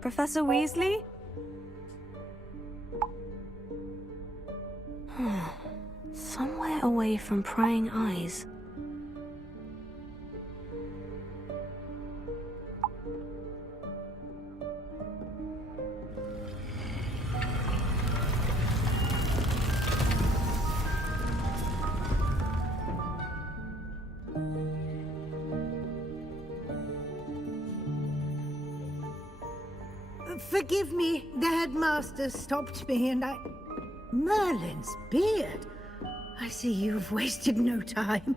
Professor Weasley? Somewhere away from prying eyes. Forgive me, the headmaster stopped me and Merlin's beard. I see you've wasted no time.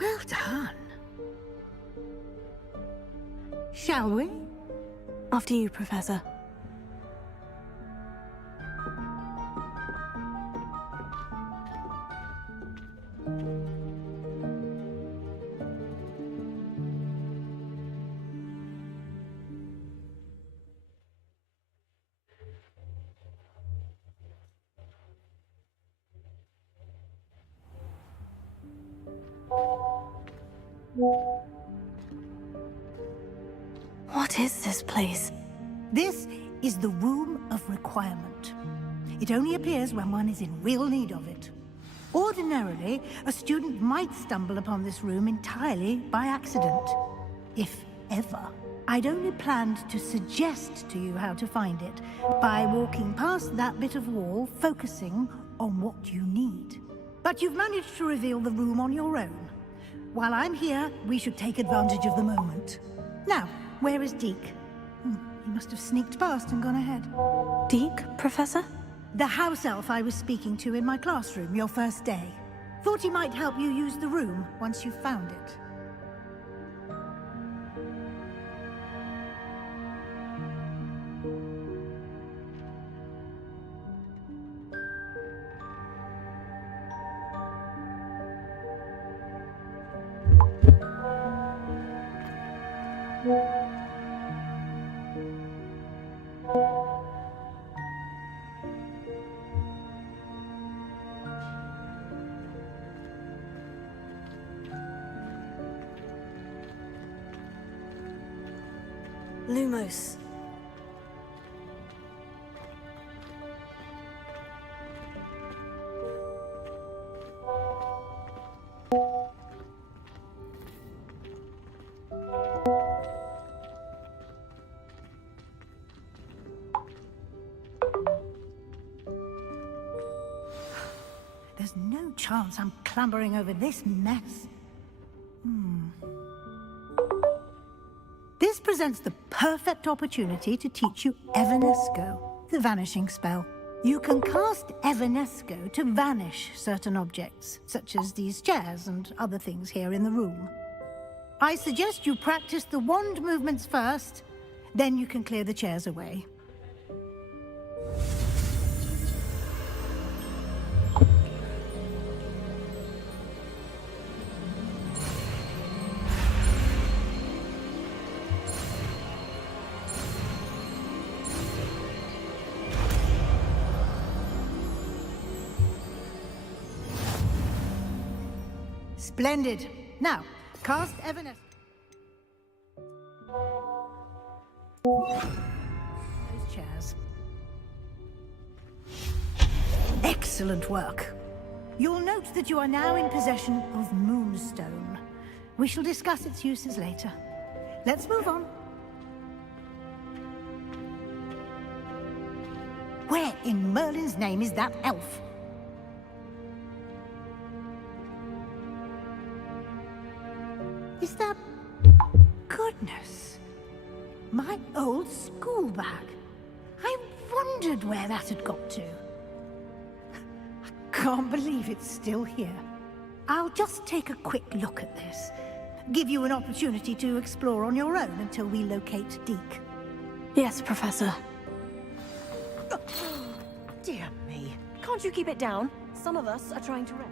Well done. Shall we? After you, Professor. What is this place? This is the Room of Requirement. It only appears when one is in real need of it. Ordinarily, a student might stumble upon this room entirely by accident. If ever. I'd only planned to suggest to you how to find it by walking past that bit of wall, focusing on what you need. But you've managed to reveal the room on your own. While I'm here, we should take advantage of the moment. Now, where is Deke? He must have sneaked past and gone ahead. Deke, Professor? The house elf I was speaking to in my classroom your first day. Thought he might help you use the room once you found it. Lumos. There's no chance I'm clambering over this mess. This presents the perfect opportunity to teach you Evanesco, the vanishing spell. You can cast Evanesco to vanish certain objects, such as these chairs and other things here in the room. I suggest you practice the wand movements first, then you can clear the chairs away. Splendid. Now, cast Evanescence. Those chairs. Excellent work. You'll note that you are now in possession of Moonstone. We shall discuss its uses later. Let's move on. Where in Merlin's name is that elf? Is that... Goodness. My old school bag. I wondered where that had got to. I can't believe it's still here. I'll just take a quick look at this. Give you an opportunity to explore on your own until we locate Deke. Yes, Professor. Dear me. Can't you keep it down? Some of us are trying to rest.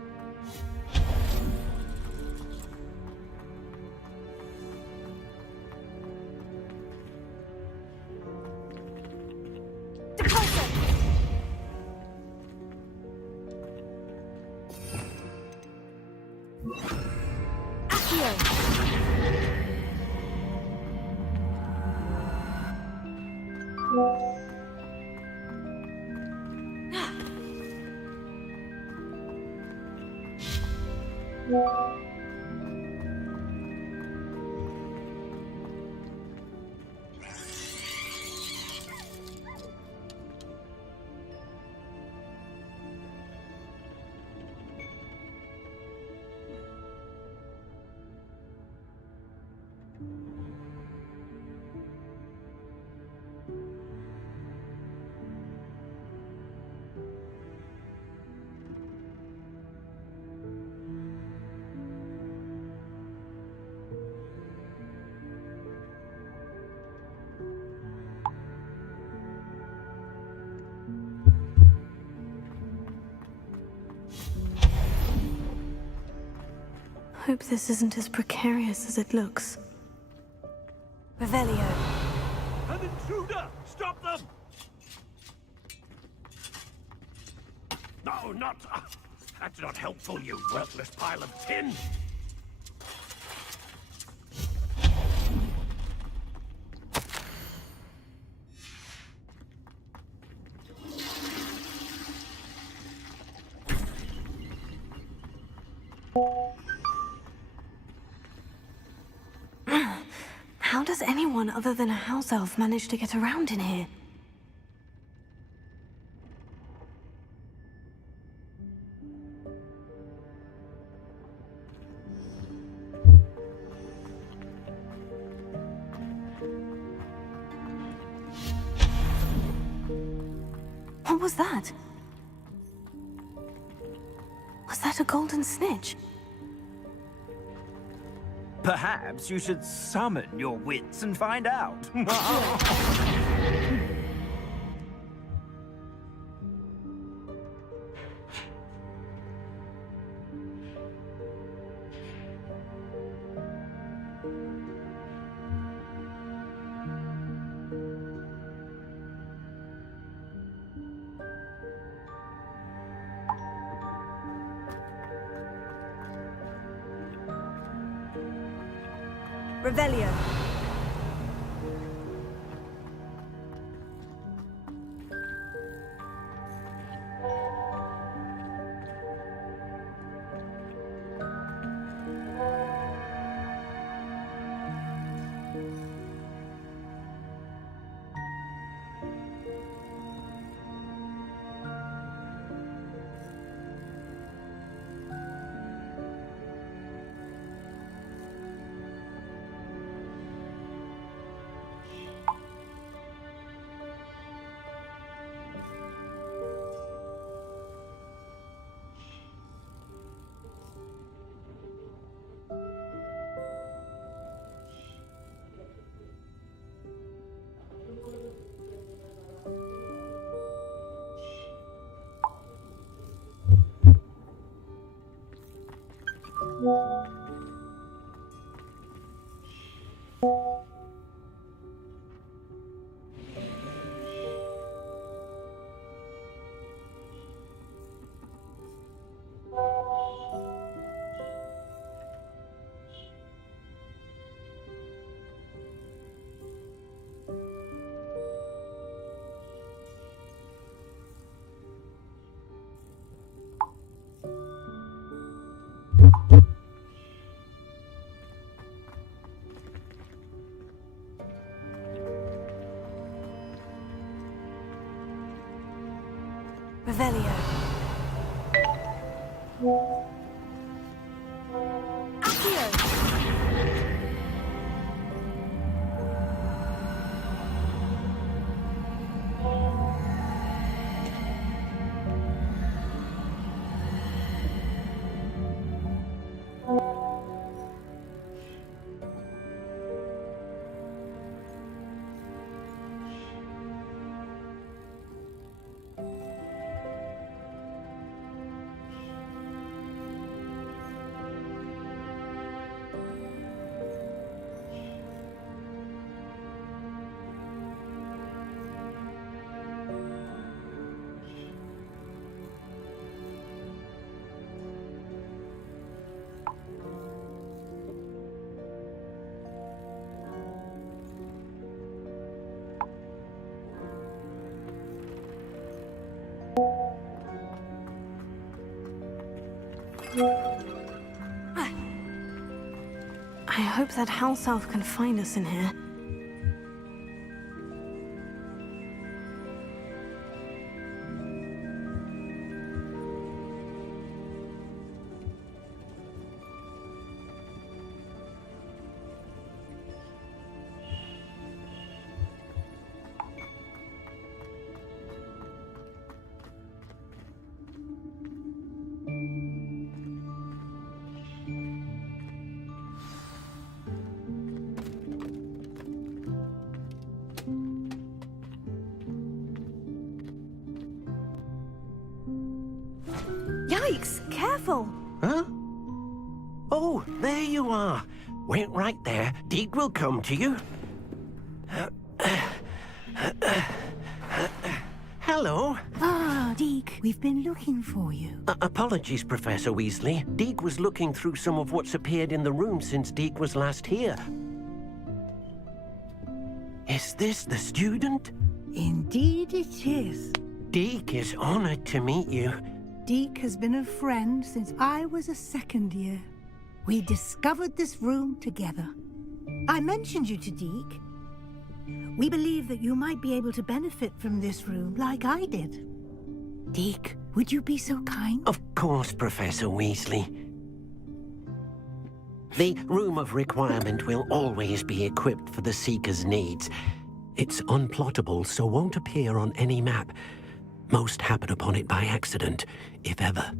Hope this isn't as precarious as it looks. Revelio. An intruder! Stop them! No, not... that's not helpful, you worthless pile of tin! How does anyone other than a house elf manage to get around in here? What was that? Was that a golden snitch? Perhaps you should summon your wits and find out. Revelio. Revelio. I hope that house elf can find us in here. Yikes! Careful! Huh? Oh, there you are. Wait right there. Deek will come to you. Hello. Ah, Deke, we've been looking for you. Apologies, Professor Weasley. Deek was looking through some of what's appeared in the room since Deek was last here. Is this the student? Indeed it is. Deek is honored to meet you. Deke has been a friend since I was a second year. We discovered this room together. I mentioned you to Deke. We believe that you might be able to benefit from this room like I did. Deke, would you be so kind? Of course, Professor Weasley. The Room of Requirement will always be equipped for the Seeker's needs. It's unplottable, so won't appear on any map. Most happen upon it by accident, if ever.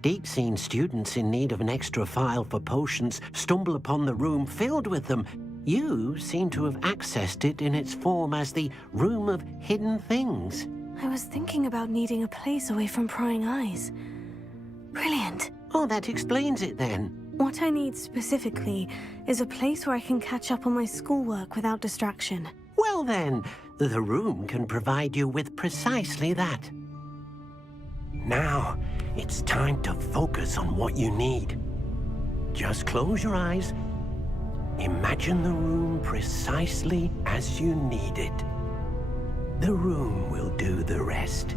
Deke's seen students in need of an extra file for potions stumble upon the room filled with them. You seem to have accessed it in its form as the Room of Hidden Things. I was thinking about needing a place away from prying eyes. Brilliant. Oh, that explains it then. What I need specifically is a place where I can catch up on my schoolwork without distraction. Well then, the room can provide you with precisely that. Now, it's time to focus on what you need. Just close your eyes. Imagine the room precisely as you need it. The room will do the rest.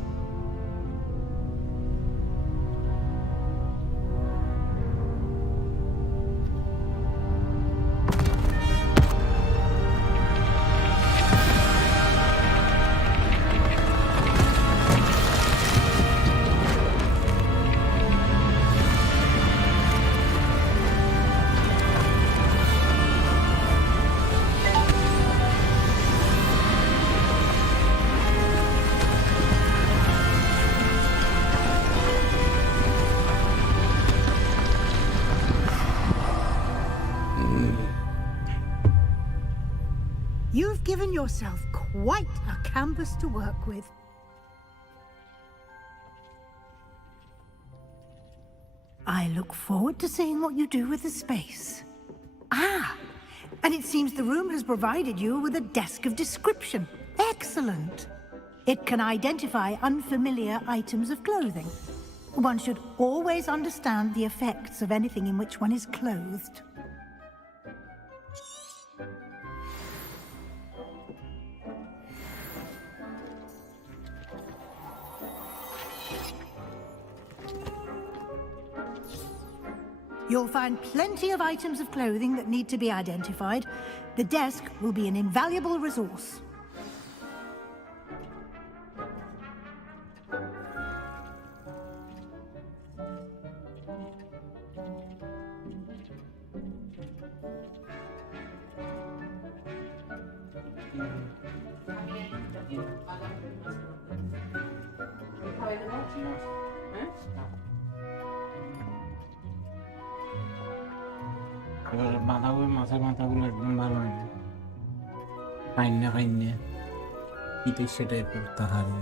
You've given yourself quite a canvas to work with. I look forward to seeing what you do with the space. Ah, and it seems the room has provided you with a desk of description. Excellent. It can identify unfamiliar items of clothing. One should always understand the effects of anything in which one is clothed. You'll find plenty of items of clothing that need to be identified. The desk will be an invaluable resource. এবার মাথাগুলো মাথাগুলো একদম ভালো হয় না কাইন্না পিঠে সেটাই পড়তে হারে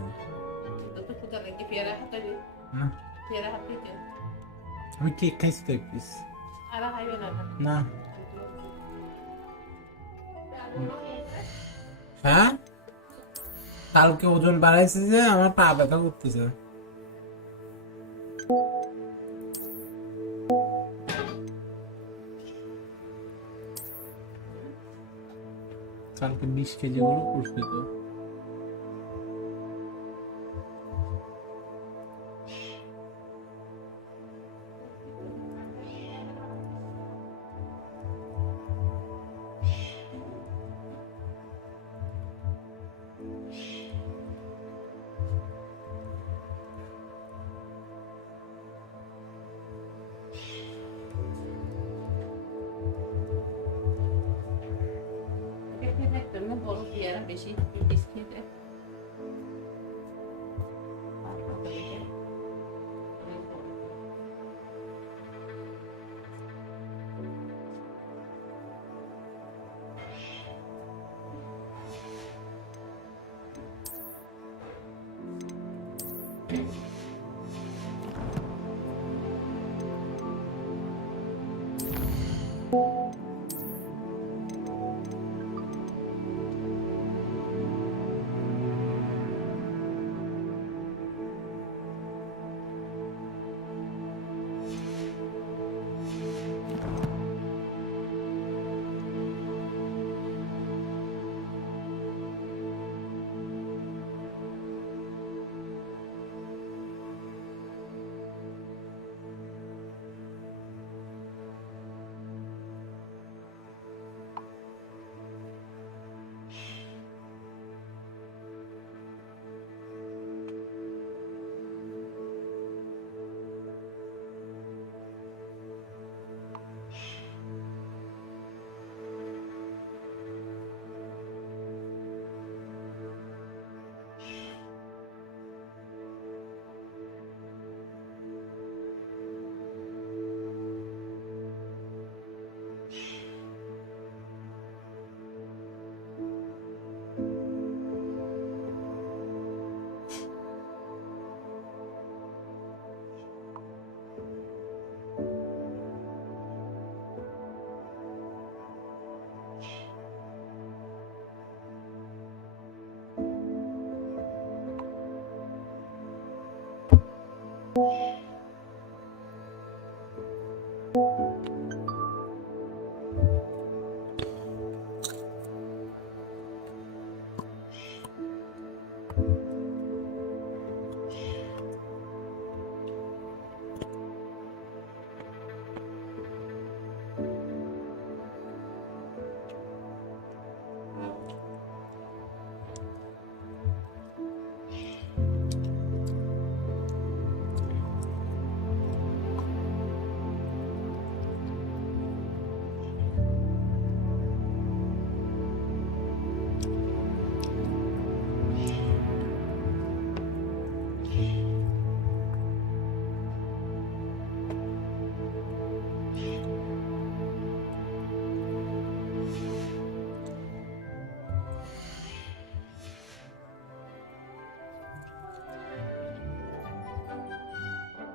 না আমি কেক খাইছি তো পিস না হ্যাঁ কালকে ওজন বাড়াইছে যে আমার পা ব্যথা করতেছে কালকে 20 কেজি করে উঠবে তো বেশি biscuit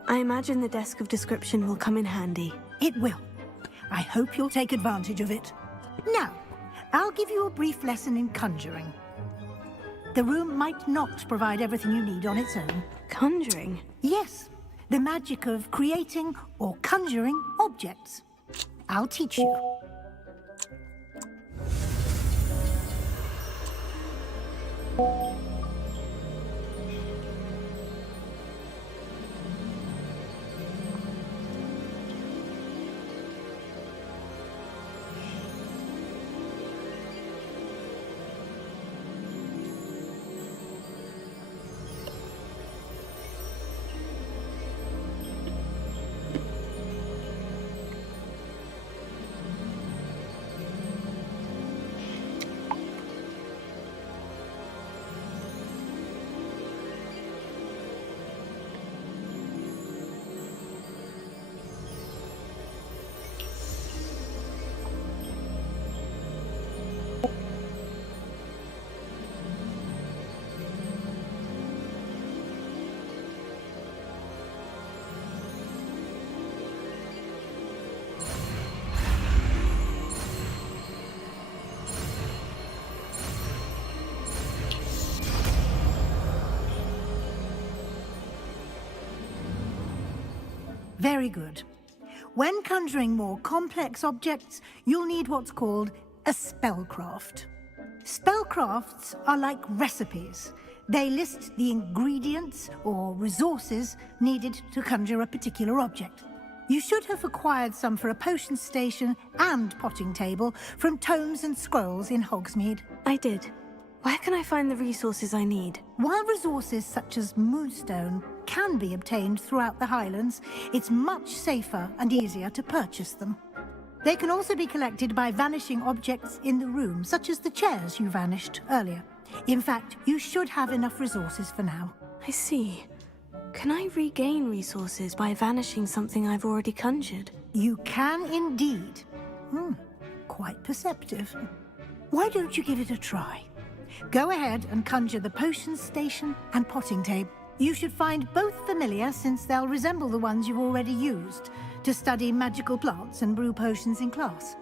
I imagine the desk of description will come in handy. It will. I hope you'll take advantage of it. Now, I'll give you a brief lesson in conjuring. The room might not provide everything you need on its own. Conjuring? Yes, the magic of creating or conjuring objects. I'll teach you. Very good. When conjuring more complex objects, you'll need what's called a spellcraft. Spellcrafts are like recipes. They list the ingredients or resources needed to conjure a particular object. You should have acquired some for a potion station and potting table from tomes and scrolls in Hogsmeade. I did. Where can I find the resources I need? While resources such as moonstone can be obtained throughout the Highlands, it's much safer and easier to purchase them. They can also be collected by vanishing objects in the room, such as the chairs you vanished earlier. In fact, you should have enough resources for now. I see. Can I regain resources by vanishing something I've already conjured? You can indeed. Quite perceptive. Why don't you give it a try? Go ahead and conjure the potion station and potting table. You should find both familiar, since they'll resemble the ones you've already used to study magical plants and brew potions in class.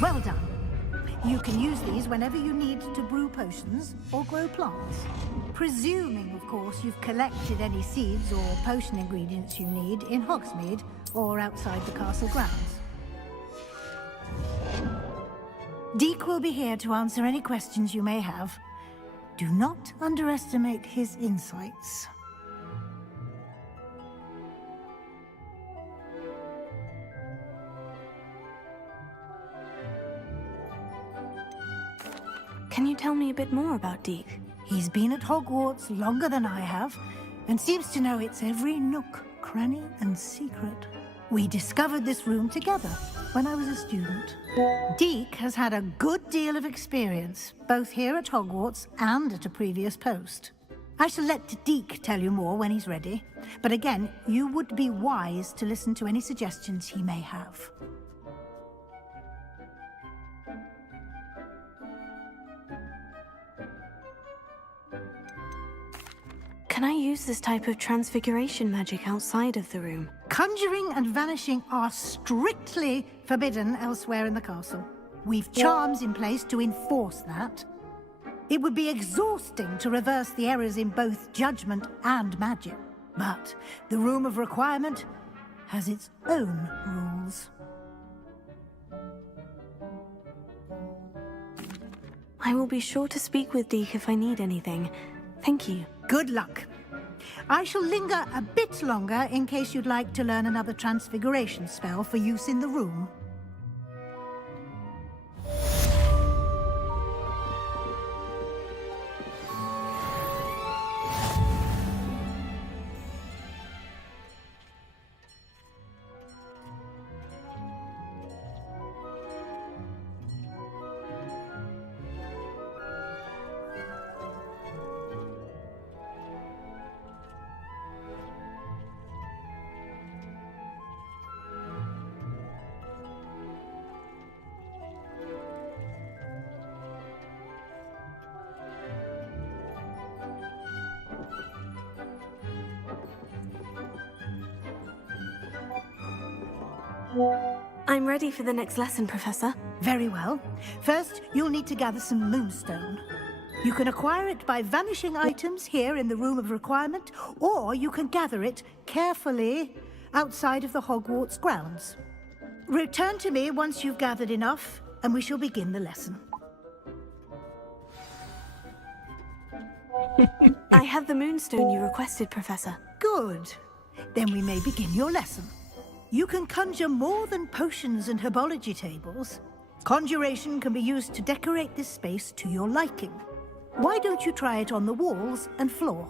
Well done. You can use these whenever you need to brew potions or grow plants. Presuming, of course, you've collected any seeds or potion ingredients you need in Hogsmeade or outside the castle grounds. Deek will be here to answer any questions you may have. Do not underestimate his insights. Can you tell me a bit more about Deek? He's been at Hogwarts longer than I have, and seems to know its every nook, cranny, and secret. We discovered this room together when I was a student. Deek has had a good deal of experience, both here at Hogwarts and at a previous post. I shall let Deek tell you more when he's ready, but again, you would be wise to listen to any suggestions he may have. Can I use this type of transfiguration magic outside of the room? Conjuring and vanishing are strictly forbidden elsewhere in the castle. We've charms in place to enforce that. It would be exhausting to reverse the errors in both judgment and magic. But the Room of Requirement has its own rules. I will be sure to speak with Deek if I need anything. Thank you. Good luck. I shall linger a bit longer in case you'd like to learn another transfiguration spell for use in the room. I'm ready for the next lesson, Professor. Very well. First, you'll need to gather some moonstone. You can acquire it by vanishing items here in the Room of Requirement, or you can gather it carefully outside of the Hogwarts grounds. Return to me once you've gathered enough, and we shall begin the lesson. I have the moonstone you requested, Professor. Good. Then we may begin your lesson. You can conjure more than potions and herbology tables. Conjuration can be used to decorate this space to your liking. Why don't you try it on the walls and floor?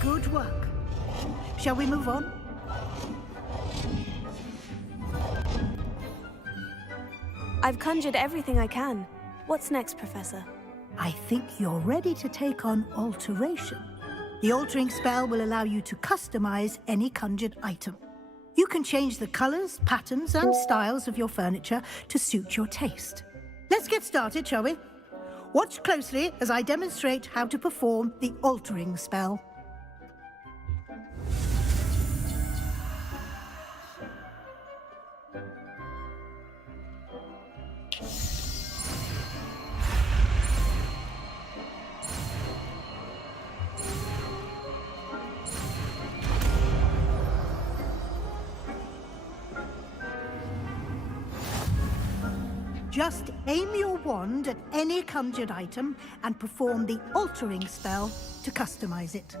Good work. Shall we move on? I've conjured everything I can. What's next, Professor? I think you're ready to take on alteration. The altering spell will allow you to customize any conjured item. You can change the colors, patterns, and styles of your furniture to suit your taste. Let's get started, shall we? Watch closely as I demonstrate how to perform the altering spell. Just aim your wand at any conjured item and perform the altering spell to customize it.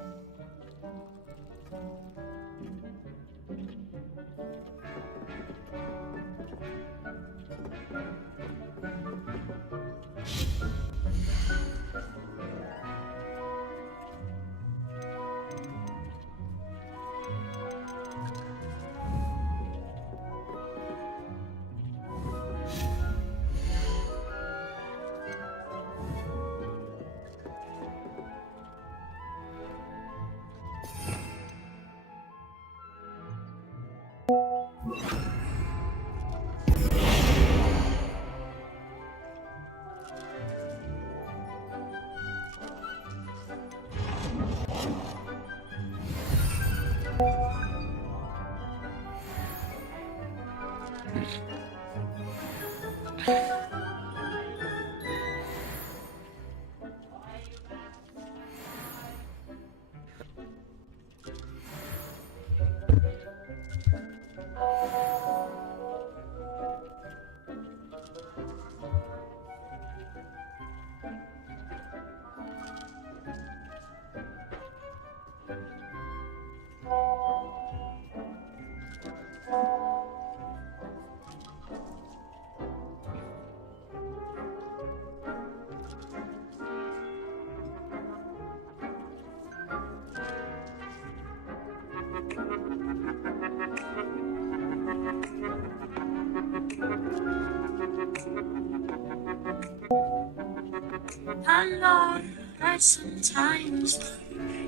I know that sometimes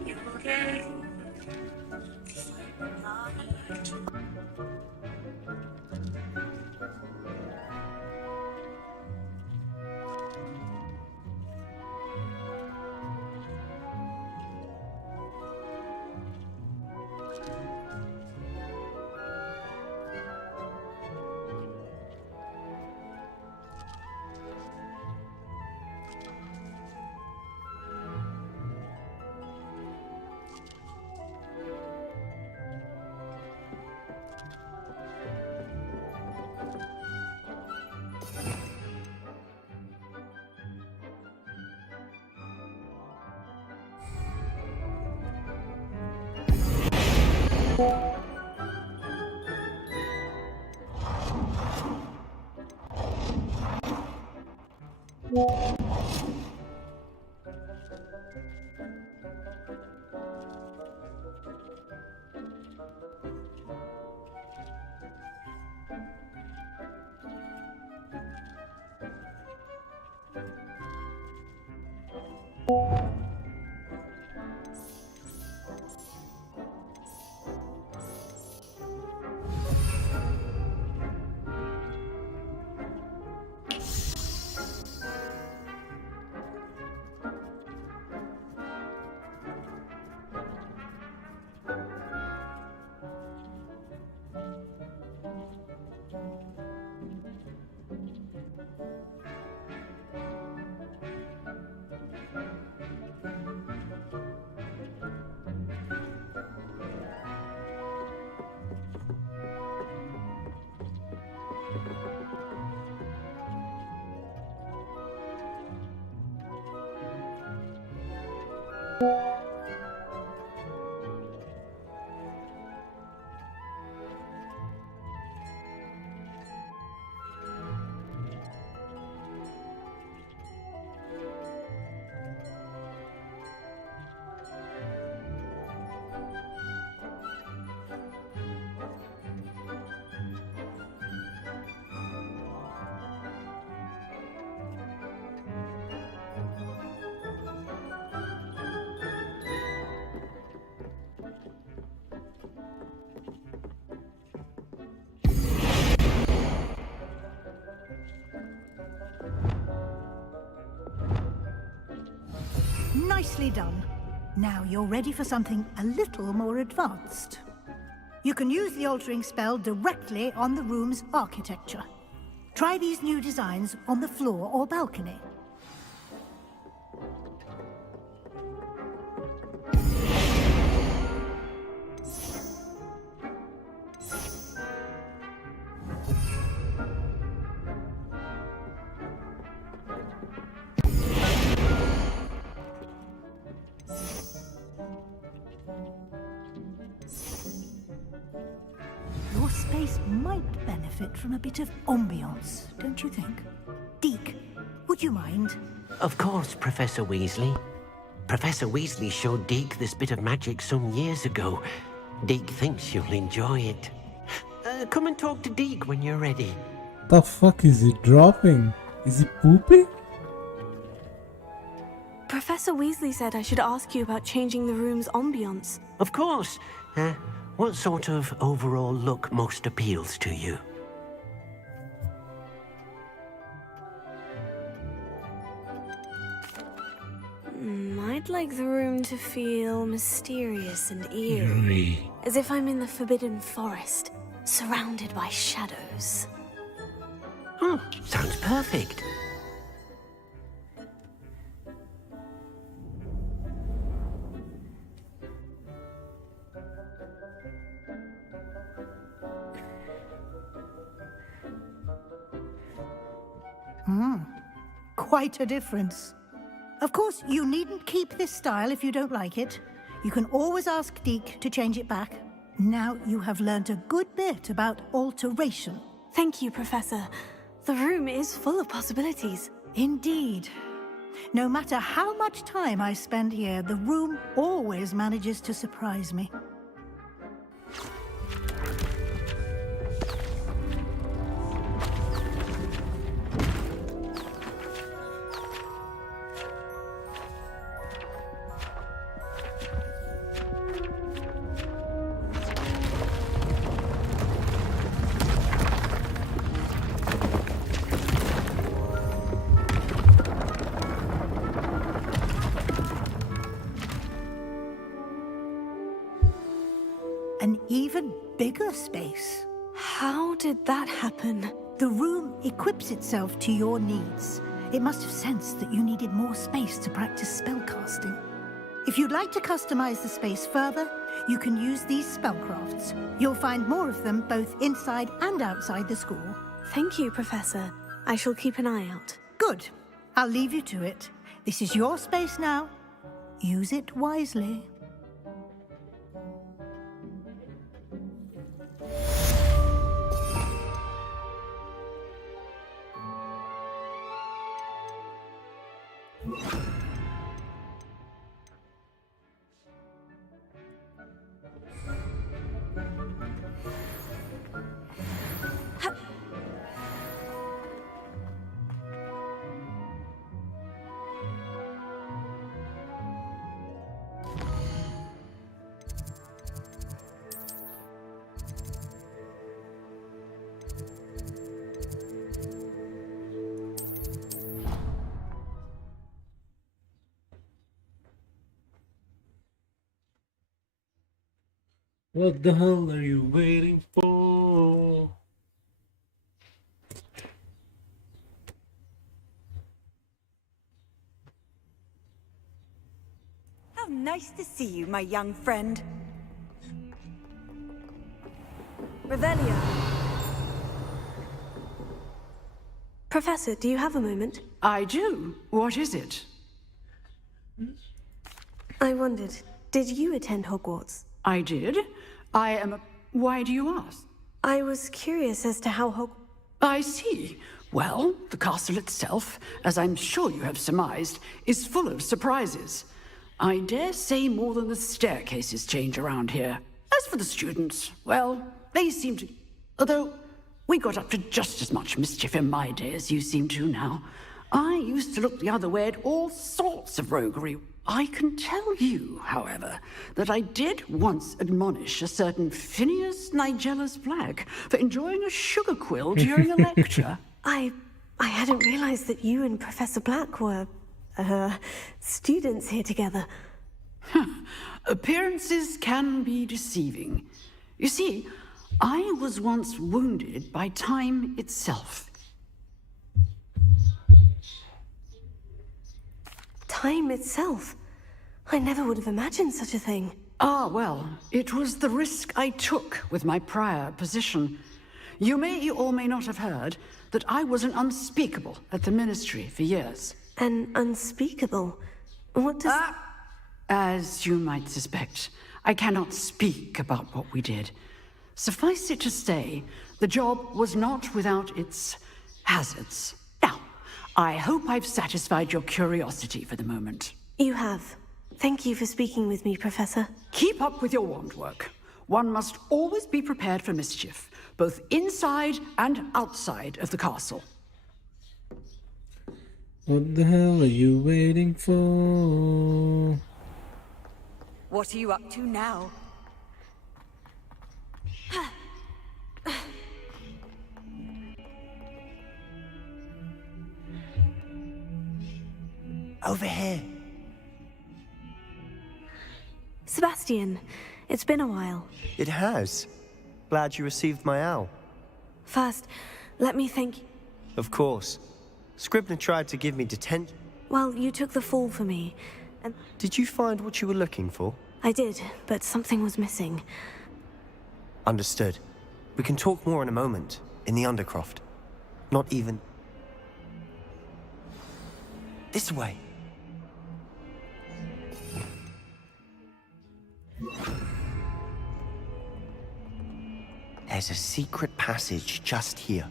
you get Nicely done. Now you're ready for something a little more advanced. You can use the altering spell directly on the room's architecture. Try these new designs on the floor or balcony. Your space might benefit from a bit of ambiance, don't you think? Deke, would you mind? Of course, Professor Weasley. Professor Weasley showed Deke this bit of magic some years ago. Deke thinks you'll enjoy it. Come and talk to Deke when you're ready. The fuck is he dropping? Is he pooping? Professor Weasley said I should ask you about changing the room's ambiance. Of course. What sort of overall look most appeals to you? I'd like the room to feel mysterious and eerie. As if I'm in the Forbidden Forest, surrounded by shadows. Oh, sounds perfect. Quite a difference. Of course, you needn't keep this style if you don't like it. You can always ask Deke to change it back. Now you have learnt a good bit about alteration. Thank you, Professor. The room is full of possibilities. Indeed. No matter how much time I spend here, the room always manages to surprise me. An even bigger space. How did that happen? The room equips itself to your needs. It must have sensed that you needed more space to practice spellcasting. If you'd like to customize the space further, you can use these spellcrafts. You'll find more of them both inside and outside the school. Thank you, Professor. I shall keep an eye out. Good. I'll leave you to it. This is your space now. Use it wisely. What the hell are you waiting for? How nice to see you, my young friend. Revelio. Professor, do you have a moment? I do. What is it? I wondered, did you attend Hogwarts? I did. I am a... Why do you ask? I was curious as to how I see. Well, the castle itself, as I'm sure you have surmised, is full of surprises. I dare say more than the staircases change around here. As for the students, well, they seem to... Although, we got up to just as much mischief in my day as you seem to now. I used to look the other way at all sorts of roguery. I can tell you, however, that I did once admonish a certain Phineas Nigellus Black for enjoying a sugar quill during a lecture. I hadn't realized that you and Professor Black were, students here together. Appearances can be deceiving. You see, I was once wounded by time itself. Time itself? I never would have imagined such a thing. Ah, well, it was the risk I took with my prior position. You may or may not have heard that I was an unspeakable at the Ministry for years. An unspeakable? What does... As you might suspect, I cannot speak about what we did. Suffice it to say, the job was not without its hazards. Now, I hope I've satisfied your curiosity for the moment. You have. Thank you for speaking with me, Professor. Keep up with your wand work. One must always be prepared for mischief, both inside and outside of the castle. What the hell are you waiting for? What are you up to now? Over here. Sebastian, it's been a while. It has. Glad you received my owl. First, let me thank you. Of course. Scribner tried to give me detention. Well, you took the fall for me, and... Did you find what you were looking for? I did, but something was missing. Understood. We can talk more in a moment, in the Undercroft. Not even... This way. There's a secret passage just here.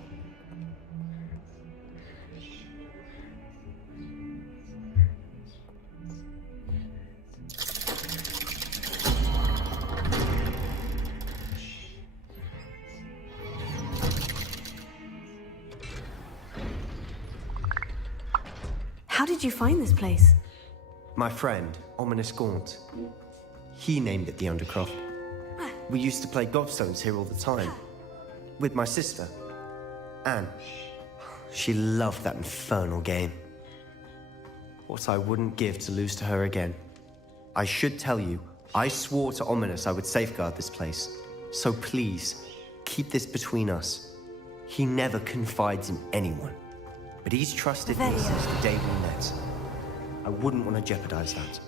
How did you find this place? My friend, Ominous Gaunt. He named it the Undercroft. We used to play gobstones here all the time. With my sister, Anne. She loved that infernal game. What I wouldn't give to lose to her again. I should tell you, I swore to Ominous I would safeguard this place. So please, keep this between us. He never confides in anyone. But he's trusted me since the day we met. I wouldn't want to jeopardize that.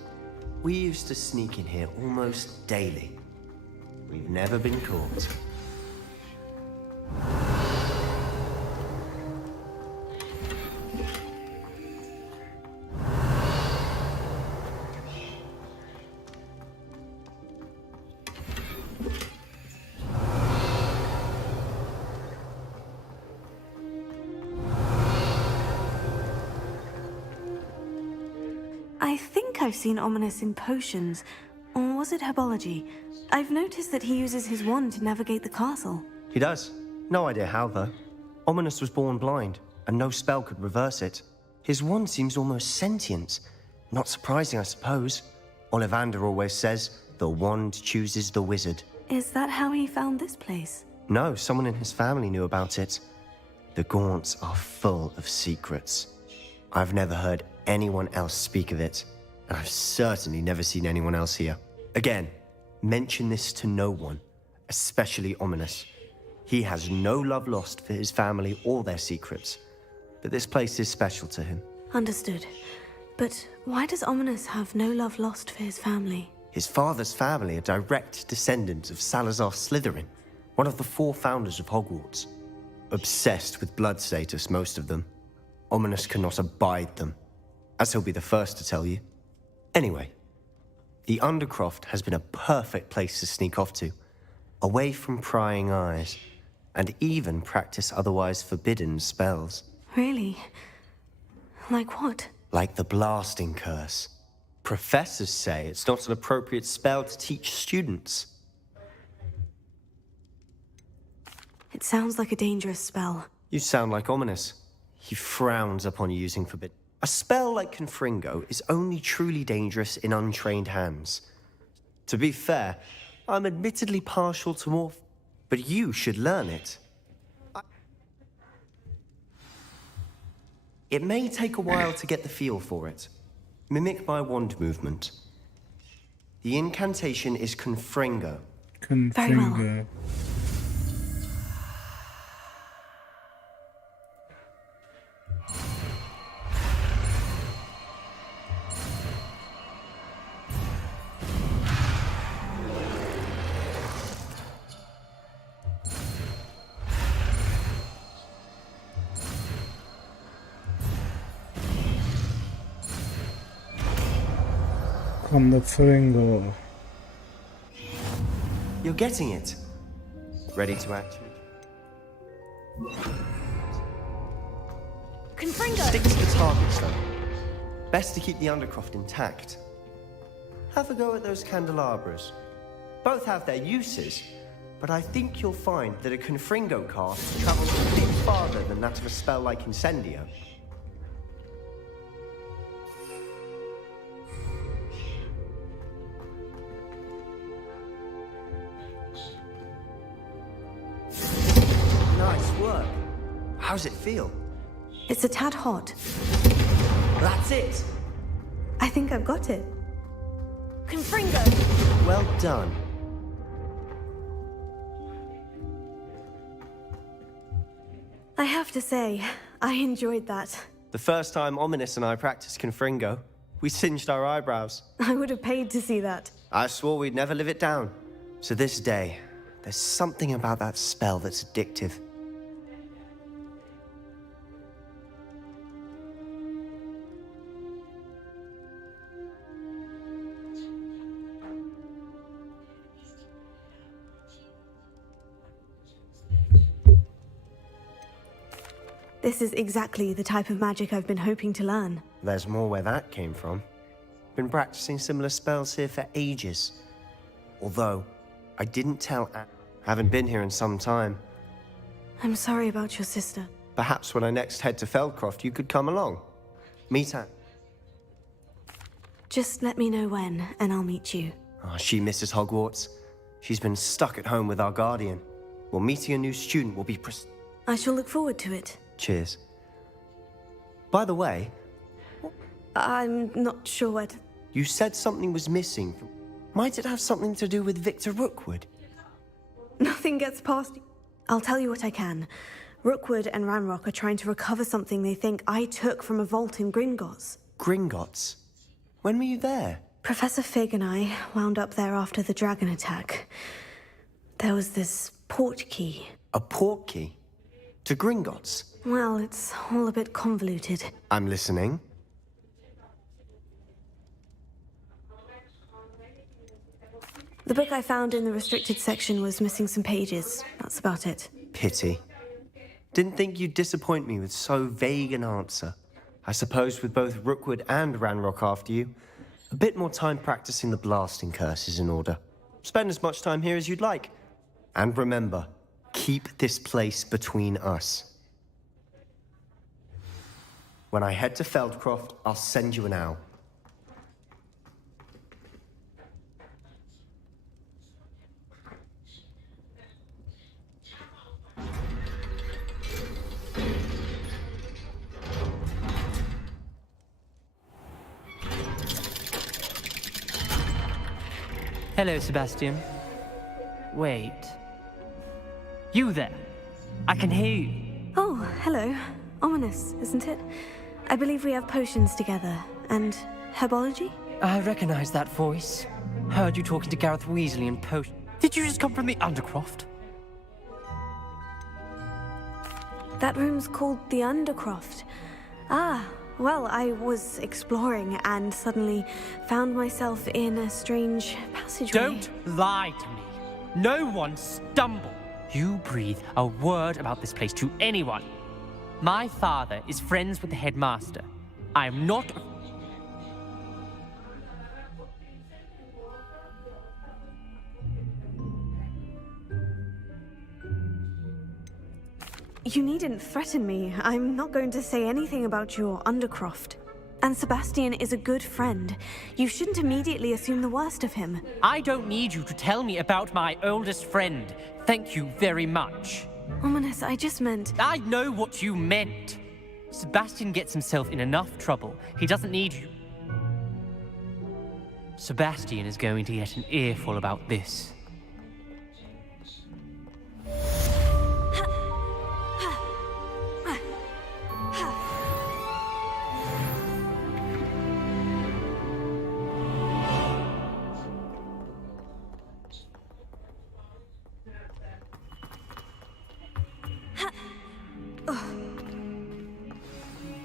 We used to sneak in here almost daily. We've never been caught. I think I've seen Ominous in potions. Or was it herbology? I've noticed that he uses his wand to navigate the castle. He does. No idea how, though. Ominous was born blind, and no spell could reverse it. His wand seems almost sentient. Not surprising, I suppose. Ollivander always says, the wand chooses the wizard. Is that how he found this place? No, someone in his family knew about it. The Gaunts are full of secrets. I've never heard anyone else speak of it, and I've certainly never seen anyone else here. Again, mention this to no one, especially ominous. He has no love lost for his family or their secrets, but this place is special to him. Understood. But why does Ominous have no love lost for his family? His father's family are direct descendants of Salazar Slytherin, one of the 4 founders of Hogwarts. Obsessed with blood status, most of them. Ominous cannot abide them, as he'll be the first to tell you. Anyway, the Undercroft has been a perfect place to sneak off to, away from prying eyes, and even practice otherwise forbidden spells. Really? Like what? Like the blasting curse. Professors say it's not an appropriate spell to teach students. It sounds like a dangerous spell. You sound like Ominous. He frowns upon using forbidden. A spell like Confringo is only truly dangerous in untrained hands. To be fair, I'm admittedly partial to morph, but you should learn it. It may take a while to get the feel for it. Mimic my wand movement. The incantation is Confringo. Very well. On the Fringo. You're getting it. Ready to act? Confringo! Stick to the targets, though. Best to keep the Undercroft intact. Have a go at those candelabras. Both have their uses, but I think you'll find that a Confringo cast travels a bit farther than that of a spell like Incendio. Nice work. How's it feel? It's a tad hot. That's it. I think I've got it. Confringo! Well done. I have to say, I enjoyed that. The first time Ominous and I practiced Confringo, we singed our eyebrows. I would have paid to see that. I swore we'd never live it down. To this day, there's something about that spell that's addictive. This is exactly the type of magic I've been hoping to learn. There's more where that came from. Been practicing similar spells here for ages. Although, I didn't tell Anne. Haven't been here in some time. I'm sorry about your sister. Perhaps when I next head to Feldcroft, you could come along. Meet Anne. Just let me know when, and I'll meet you. Oh, she misses Hogwarts. She's been stuck at home with our guardian. Well, meeting a new student will be I shall look forward to it. Cheers. By the way... I'm not sure what... You said something was missing. Might it have something to do with Victor Rookwood? Nothing gets past... I'll tell you what I can. Rookwood and Ranrock are trying to recover something they think I took from a vault in Gringotts. Gringotts? When were you there? Professor Fig and I wound up there after the dragon attack. There was this port key. A port key? To Gringotts? Well, it's all a bit convoluted. I'm listening. The book I found in the restricted section was missing some pages. That's about it. Pity. Didn't think you'd disappoint me with so vague an answer. I suppose with both Rookwood and Ranrock after you, a bit more time practicing the blasting curse is in order. Spend as much time here as you'd like. And remember, keep this place between us. When I head to Feldcroft, I'll send you an owl. Hello, Sebastian. Wait, You there. I can hear you. Oh, hello. Ominous, isn't it? I believe we have potions together. And herbology? I recognize that voice. Heard you talking to Gareth Weasley in potion. Did you just come from the Undercroft? That room's called the Undercroft. Ah, well, I was exploring and suddenly found myself in a strange passageway. Don't lie to me. No one stumble. You breathe a word about this place to anyone. My father is friends with the headmaster. I am not... You needn't threaten me. I'm not going to say anything about your Undercroft. And Sebastian is a good friend. You shouldn't immediately assume the worst of him. I don't need you to tell me about my oldest friend. Thank you very much. Ominous, I just meant... I know what you meant. Sebastian gets himself in enough trouble. He doesn't need you. Sebastian is going to get an earful about this.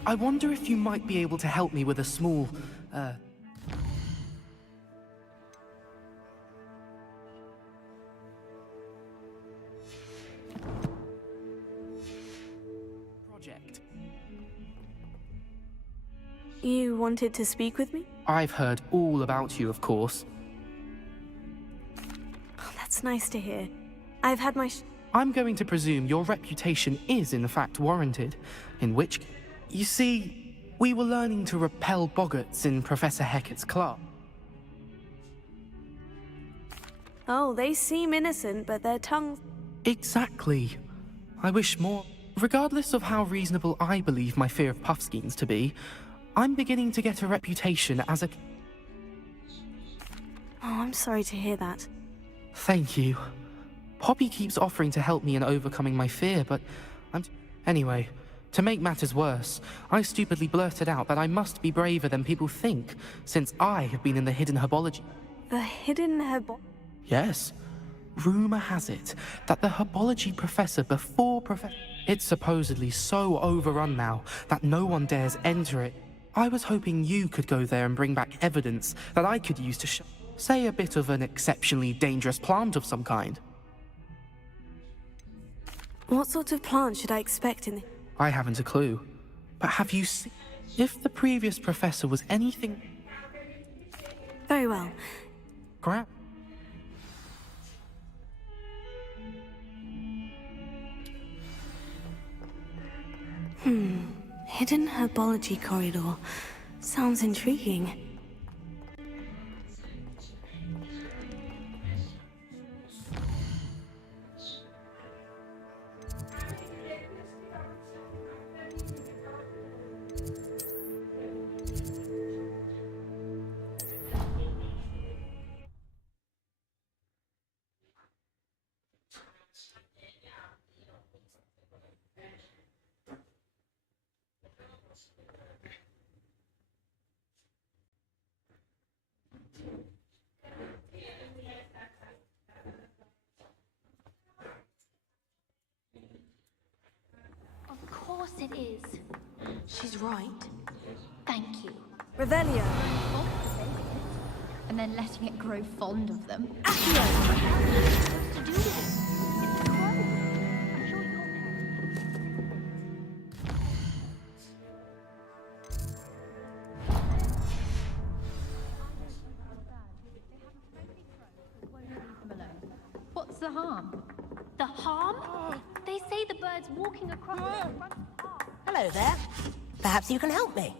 I wonder if you might be able to help me with a small, project. You wanted to speak with me? I've heard all about you, of course. Oh, that's nice to hear. I've had my I'm going to presume your reputation is in fact warranted, in which... You see, we were learning to repel boggarts in Professor Hecat's class. Oh, they seem innocent, but their tongues... Exactly. I wish more... Regardless of how reasonable I believe my fear of Puffskeins to be, I'm beginning to get a reputation as a... Oh, I'm sorry to hear that. Thank you. Poppy keeps offering to help me in overcoming my fear, but Anyway, to make matters worse, I stupidly blurted out that I must be braver than people think, since I have been in the hidden herbology. The hidden Yes. Rumor has it that the herbology professor before It's supposedly so overrun now that no one dares enter it. I was hoping you could go there and bring back evidence that I could use to say a bit of an exceptionally dangerous plant of some kind. What sort of plant should I expect in the... I haven't a clue. But have you seen... If the previous professor was anything... Very well. Crap. Hidden herbology corridor. Sounds intriguing. Of course it is. She's right. Thank you. Revelio. And then letting it grow fond of them. Accio. What's to do with it? It's a crow. I'm sure your parents. What's the harm? The harm? They say the bird's walking across the front. Hello there. Perhaps you can help me.